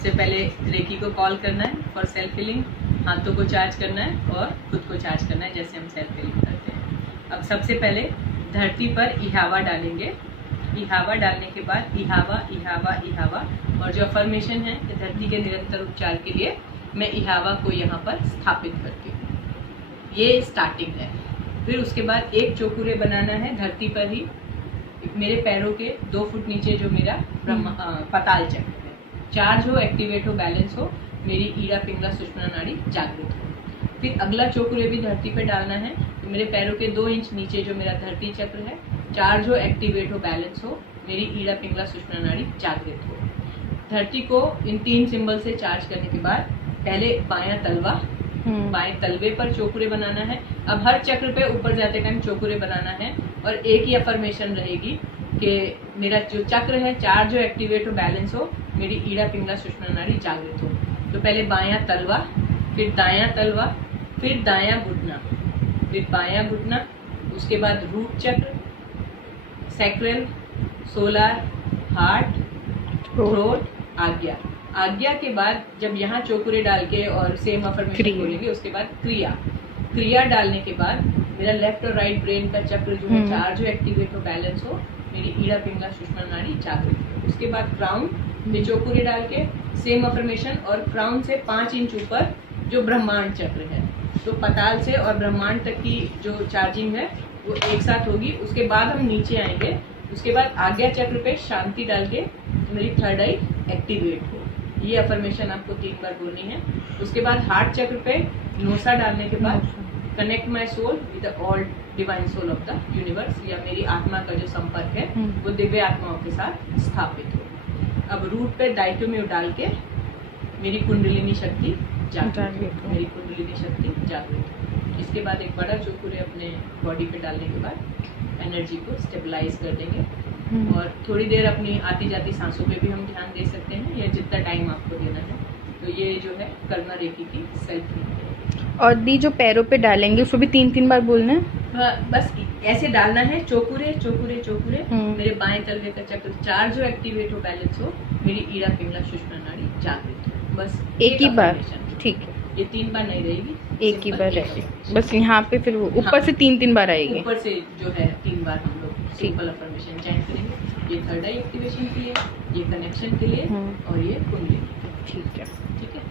सबसे पहले रेकी को कॉल करना है फॉर सेल्फ हीलिंग, हाथों को चार्ज करना है और खुद को चार्ज करना है जैसे हम सेल्फ हीलिंग करते हैं। अब सबसे पहले धरती पर इहावा डालेंगे। इहावा डालने के बाद इहावा इहावा इहावा, और जो अफर्मेशन है कि धरती के निरंतर उपचार के लिए मैं इहावा को यहाँ पर स्थापित करती हूँ। ये स्टार्टिंग है। फिर उसके बाद एक चौकुरे बनाना है धरती पर ही, मेरे पैरों के 2 फुट नीचे जो मेरा पताल चक्र है, चार्ज हो, एक्टिवेट हो, बैलेंस हो, मेरी ईड़ा पिंगला सुषुम्ना नाड़ी जागृत हो। फिर अगला चौकुरे भी धरती पे डालना है, तो मेरे पैरों के 2 इंच नीचे जो मेरा धरती चक्र है, चार्ज हो, एक्टिवेट हो, बैलेंस हो, मेरी ईड़ा पिंगला सुषुम्ना नाड़ी जागृत हो। धरती को इन 3 सिंबल से चार्ज करने के बाद पहले बायां तलवा, बाएं तलवे पर चौकुरे बनाना है। अब हर चक्र पे ऊपर जाते टाइम चौकुरे बनाना है और एक ही अफर्मेशन रहेगी कि मेरा जो चक्र है चार्ज हो, एक्टिवेट हो, बैलेंस हो, मेरी ईड़ा पिंगला सुषुम्ना नाड़ी जागृत हो। तो पहले बायां तलवा, फिर दायां तलवा, फिर दायां घुटना, फिर बायां घुटना, उसके बाद रूट चक्र, सैक्रल, सोलार, हार्ट, थ्रोट, आज्ञा। आज्ञा के बाद जब यहाँ चौकुरे डाल के और सेम अफर्मेशन बोलेंगे, उसके बाद क्रिया। क्रिया डालने के बाद मेरा लेफ्ट और राइट ब्रेन का चक्र जो है चार्ज हो, एक्टिवेट हो, बैलेंस हो, मेरी ईड़ा पिंगला सुषुम्ना नाड़ी जागृत हो। उसके बाद क्राउन में चौकुरे डाल के सेम अफर्मेशन, और क्राउन से 5 इंच ऊपर जो ब्रह्मांड चक्र है, तो पताल से और ब्रह्मांड तक की जो चार्जिंग है वो एक साथ होगी। उसके बाद हम नीचे आएंगे। उसके बाद आज्ञा चक्र पे शांति डाल के मेरी थर्ड आई एक्टिवेट हो। ये अफर्मेशन आपको 3 बार बोलनी है। उसके बाद हार्ट चक्र पे नोसा डालने के बाद connect my soul with the all divine soul of the universe, या मेरी आत्मा का जो संपर्क है वो दिव्य आत्माओं के साथ स्थापित हो। अब रूट पे डाइटोम्यू डाल के मेरी कुंडलिनी शक्ति जागृत हो, मेरी कुंडलिनी शक्ति जागृत हो। इसके बाद एक बड़ा चौकुरे अपने बॉडी पे डालने के बाद एनर्जी को स्टेबलाइज कर देंगे, और थोड़ी देर अपनी आती जाती सांसों पे भी हम ध्यान दे सकते हैं, या जितना टाइम आपको देना है। तो ये जो है कर्मा रेकी की सेल्फ हीलिंग। और दी जो पैरों पे डालेंगे उसको भी 3-3 बार बोलना है? हाँ, बस ऐसे डालना है, चौकुरे चौकुरे चौकुरे, मेरे बाएं तलवे का चक्र चार्ज हो, एक्टिवेट हो, बैलेंस हो, मेरी ईड़ा पिंगला सुषुम्ना नाड़ी जागृत हो। बस एक ही बार, ठीक है। ये 3 बार नहीं रहेगी, एक ही बार रहेगी बस। यहाँ पे फिर वो ऊपर से 3-3 बार आएगी। ऊपर से जो है 3 बार हम लोग सिंपल अफर्मेशन चैंट करेंगे। ये थर्ड आई एक्टिवेशन के लिए, ये कनेक्शन के लिए, और ये कुंडली। ठीक है, ठीक है।